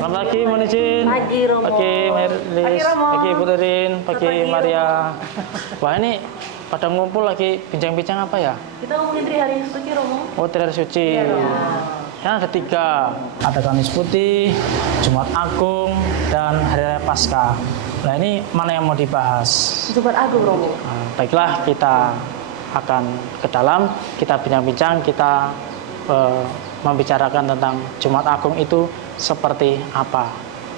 Selamat pagi, Monicin. Pagi, Romo. Pagi, Merlis. Pagi, Bu Ririn. Pagi, Maria. Wah, ini pada ngumpul lagi bincang-bincang apa ya? Kita ngomongin hari suci, Romo. Oh, Hari Suci. Ya, ada 3. Ada Kamis Putih, Jumat Agung, dan Hari Raya Paskah. Nah, ini mana yang mau dibahas? Jumat Agung, Romo. Nah, baiklah, kita akan ke dalam, kita bincang-bincang, kita membicarakan tentang Jumat Agung itu seperti apa.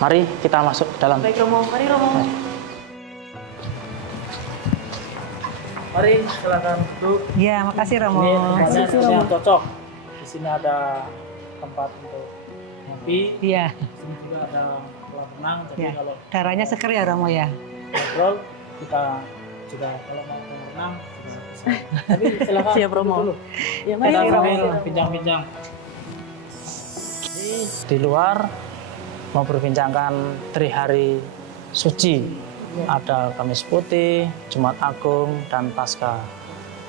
Mari kita masuk ke dalam. Baik, Romo. Mari, Romo. Mari, silakan duduk. Ya, makasih Romo. Ini tempatnya yang cocok. Di sini ada tempat untuk ngopi. Iya. Di sini juga ada kolam renang. Jadi Ya. kalau Darahnya seger ya Romo ya. ngobrol, kita juga kalau mau kolam renang juga bisa. Tapi silakan Siap, Romo. duduk dulu. Ya, Kita Romo. sambil bincang-bincang. Di luar mau berbincangkan hari suci. Ada Kamis Putih, Jumat Agung, dan Paskah.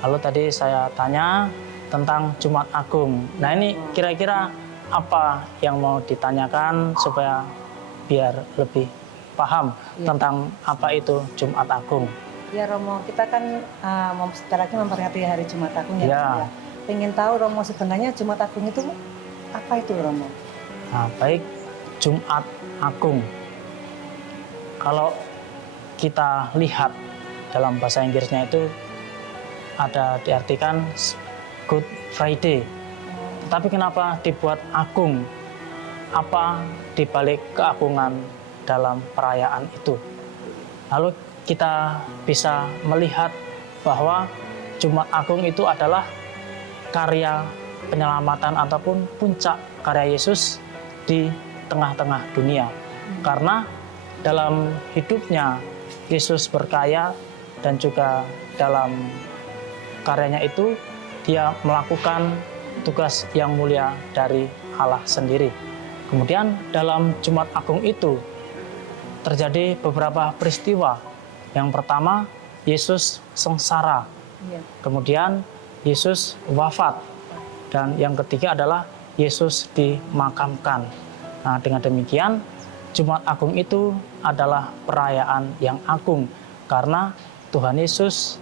Lalu tadi saya tanya tentang Jumat Agung. Nah, ini kira-kira apa yang mau ditanyakan supaya biar lebih paham tentang apa itu Jumat Agung. Ya Romo, kita kan sebentar lagi memperingati hari Jumat Agung ya. Ya. Romo, ya. Pengen tahu Romo sebenarnya Jumat Agung itu apa itu Romo? Nah, baik, Jumat Agung. Kalau kita lihat dalam bahasa Inggrisnya itu ada diartikan Good Friday. Tapi kenapa dibuat agung? Apa dibalik keagungan dalam perayaan itu? Lalu kita bisa melihat bahwa Jumat Agung itu adalah karya penyelamatan ataupun puncak karya Yesus di tengah-tengah dunia. Karena dalam hidupnya Yesus berkarya dan juga dalam karyanya itu dia melakukan tugas yang mulia dari Allah sendiri. Kemudian dalam Jumat Agung itu terjadi beberapa peristiwa. Yang pertama, Yesus sengsara. Kemudian Yesus wafat. Dan yang ketiga adalah Yesus dimakamkan. Nah, dengan demikian Jumat Agung itu adalah perayaan yang agung karena Tuhan Yesus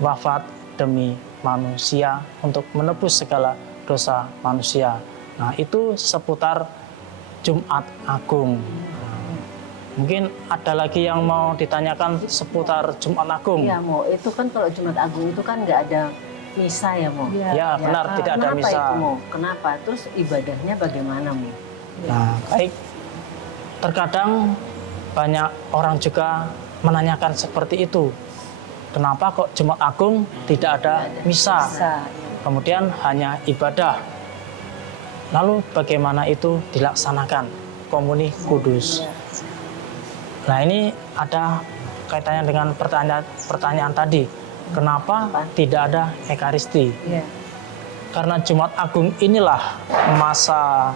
wafat demi manusia untuk menebus segala dosa manusia. Nah, itu seputar Jumat Agung. Mungkin ada lagi yang mau ditanyakan seputar Jumat Agung. Iya, Mo. Itu kan kalau Jumat Agung itu kan nggak ada misa ya, Mo. Ya, benar, tidak ada Kenapa misa. itu, Mo? Kenapa? Terus ibadahnya bagaimana, Mo? Nah, baik. Terkadang banyak orang juga menanyakan seperti itu. Kenapa kok Jumat Agung tidak ada misa? Kemudian hanya ibadah. Lalu bagaimana itu dilaksanakan? Komuni Kudus. Nah, ini ada kaitannya dengan pertanyaan tadi. Kenapa tidak ada Ekaristi? Karena Jumat Agung inilah masa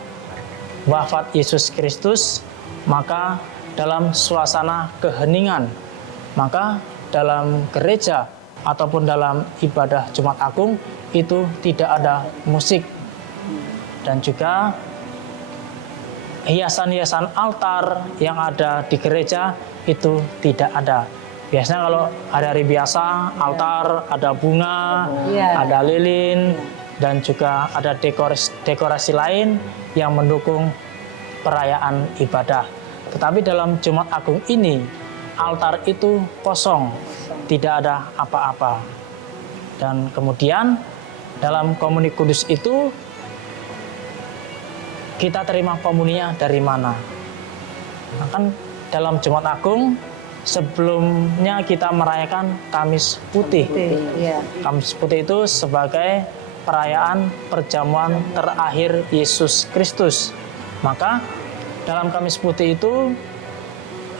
wafat Yesus Kristus, maka dalam suasana keheningan, maka dalam gereja ataupun dalam ibadah Jumat Agung itu tidak ada musik dan juga hiasan-hiasan altar yang ada di gereja itu tidak ada. Biasanya kalau hari-hari biasa altar ada bunga, ada lilin, dan juga ada dekorasi lain yang mendukung perayaan ibadah. Tetapi dalam Jumat Agung ini altar itu kosong, tidak ada apa-apa. Dan kemudian dalam komuni kudus itu kita terima komuninya dari mana? Nah, kan dalam Jumat Agung sebelumnya kita merayakan Kamis Putih. Iya. Kamis Putih itu sebagai perayaan perjamuan terakhir Yesus Kristus. Maka dalam Kamis Putih itu,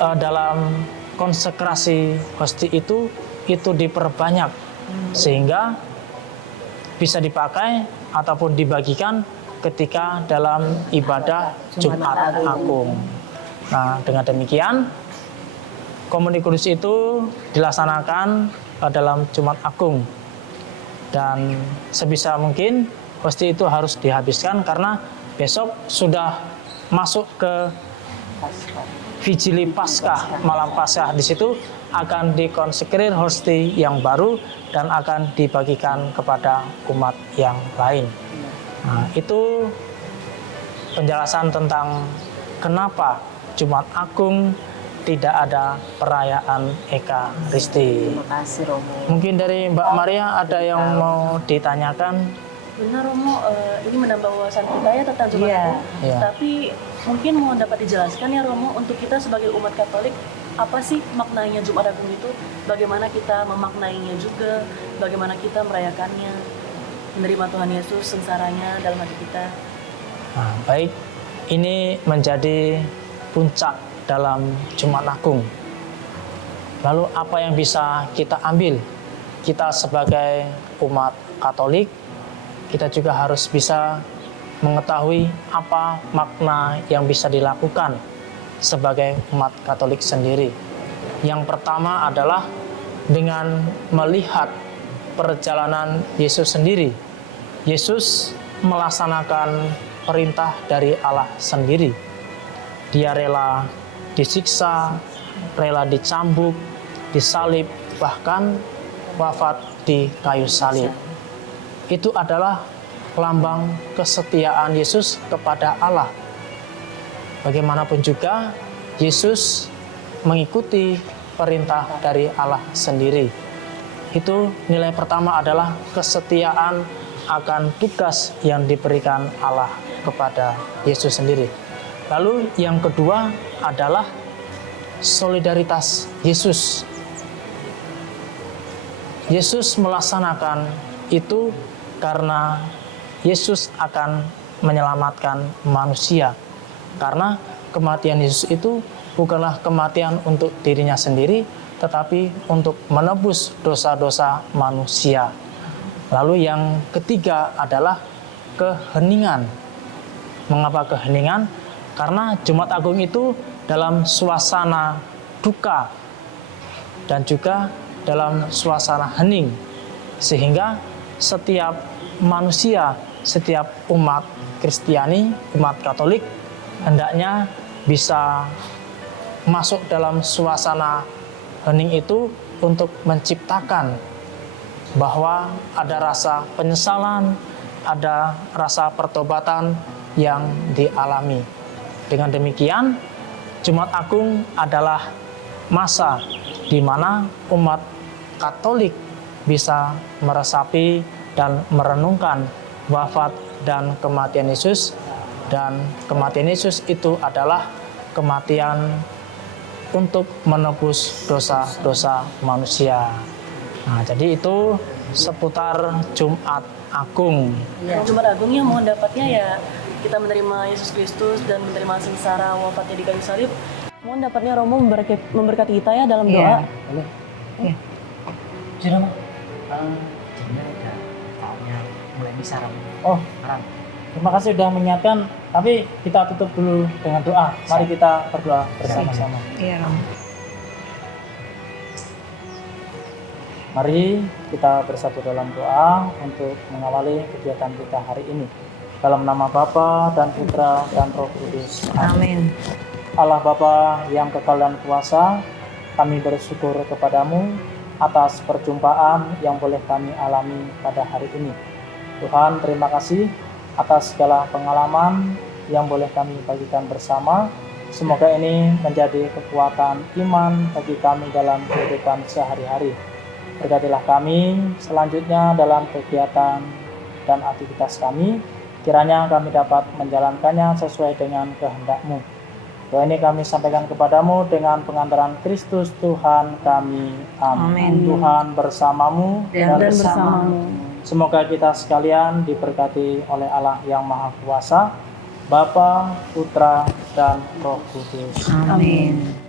dalam konsekrasi hosti itu diperbanyak sehingga bisa dipakai ataupun dibagikan ketika dalam ibadah Jumat Agung. Nah, dengan demikian Komuni Kudus itu dilaksanakan dalam Jumat Agung, dan sebisa mungkin hosti itu harus dihabiskan karena besok sudah masuk ke Vigili Paskah, malam Paskah. Di situ akan dikonsekrir hosti yang baru dan akan dibagikan kepada umat yang lain. Nah, itu penjelasan tentang kenapa Jumat Agung tidak ada perayaan Ekaristi. Terima kasih Romo. Mungkin dari Mbak Maria ada yang mau ditanyakan? Benar Romo, ini menambah wawasan kita ya tentang Jumat Iya. Agung. Iya. Tapi mungkin mau dapat dijelaskan ya Romo, untuk kita sebagai umat Katolik, apa sih maknanya Jumat Agung itu? Bagaimana kita memaknainya juga? Bagaimana kita merayakannya? Menerima Tuhan Yesus sengsaranya dalam hati kita. Nah, baik, ini menjadi puncak dalam Jumat Agung. Lalu apa yang bisa kita ambil? Kita sebagai umat Katolik, kita juga harus bisa mengetahui apa makna yang bisa dilakukan sebagai umat Katolik sendiri. Yang pertama adalah dengan melihat perjalanan Yesus sendiri. Yesus melaksanakan perintah dari Allah sendiri. Dia rela disiksa, rela dicambuk, disalib, bahkan wafat di kayu salib. Itu adalah lambang kesetiaan Yesus kepada Allah. Bagaimanapun juga, Yesus mengikuti perintah dari Allah sendiri. Itu nilai pertama adalah kesetiaan akan tugas yang diberikan Allah kepada Yesus sendiri. Lalu yang kedua adalah solidaritas Yesus. Yesus melaksanakan itu karena Yesus akan menyelamatkan manusia. Karena kematian Yesus itu bukanlah kematian untuk dirinya sendiri, tetapi untuk menebus dosa-dosa manusia. Lalu yang ketiga adalah keheningan. Mengapa keheningan? Karena Jumat Agung itu dalam suasana duka dan juga dalam suasana hening, sehingga setiap manusia, setiap umat Kristiani, umat Katolik hendaknya bisa masuk dalam suasana hening itu untuk menciptakan bahwa ada rasa penyesalan, ada rasa pertobatan yang dialami. Dengan demikian, Jumat Agung adalah masa di mana umat Katolik bisa meresapi dan merenungkan wafat dan kematian Yesus, dan kematian Yesus itu adalah kematian untuk menebus dosa-dosa manusia. Nah, jadi itu seputar Jumat Agung. Jumat Agungnya mohon dapatnya ya kita menerima Yesus Kristus dan menerima sengsara wafatnya di kayu salib. Mohon dapatnya Romo memberkati kita ya dalam doa. Boleh. Iya. Sudah mah. Jadinya udah saatnya mulai bisa Ram. Oh, terima kasih sudah mengingatkan. Tapi kita tutup dulu dengan doa. Mari kita berdoa bersama-sama. Iya, Ram. Mari kita bersatu dalam doa untuk mengawali kegiatan kita hari ini. Dalam nama Bapa dan Putra dan Roh Kudus. Amin. Allah Bapa yang kekal dan kuasa, kami bersyukur kepadamu atas perjumpaan yang boleh kami alami pada hari ini. Tuhan, terima kasih atas segala pengalaman yang boleh kami bagikan bersama. Semoga ini menjadi kekuatan iman bagi kami dalam kehidupan sehari-hari. Berkatilah kami selanjutnya dalam kegiatan dan aktivitas kami. Kiranya kami dapat menjalankannya sesuai dengan kehendak-Mu. Doa ini kami sampaikan kepadamu dengan pengantaran Kristus Tuhan kami. Amin. Tuhan bersamamu Dan bersamamu. Semoga kita sekalian diberkati oleh Allah yang Maha Kuasa, Bapa, Putra, dan Roh Kudus. Amin.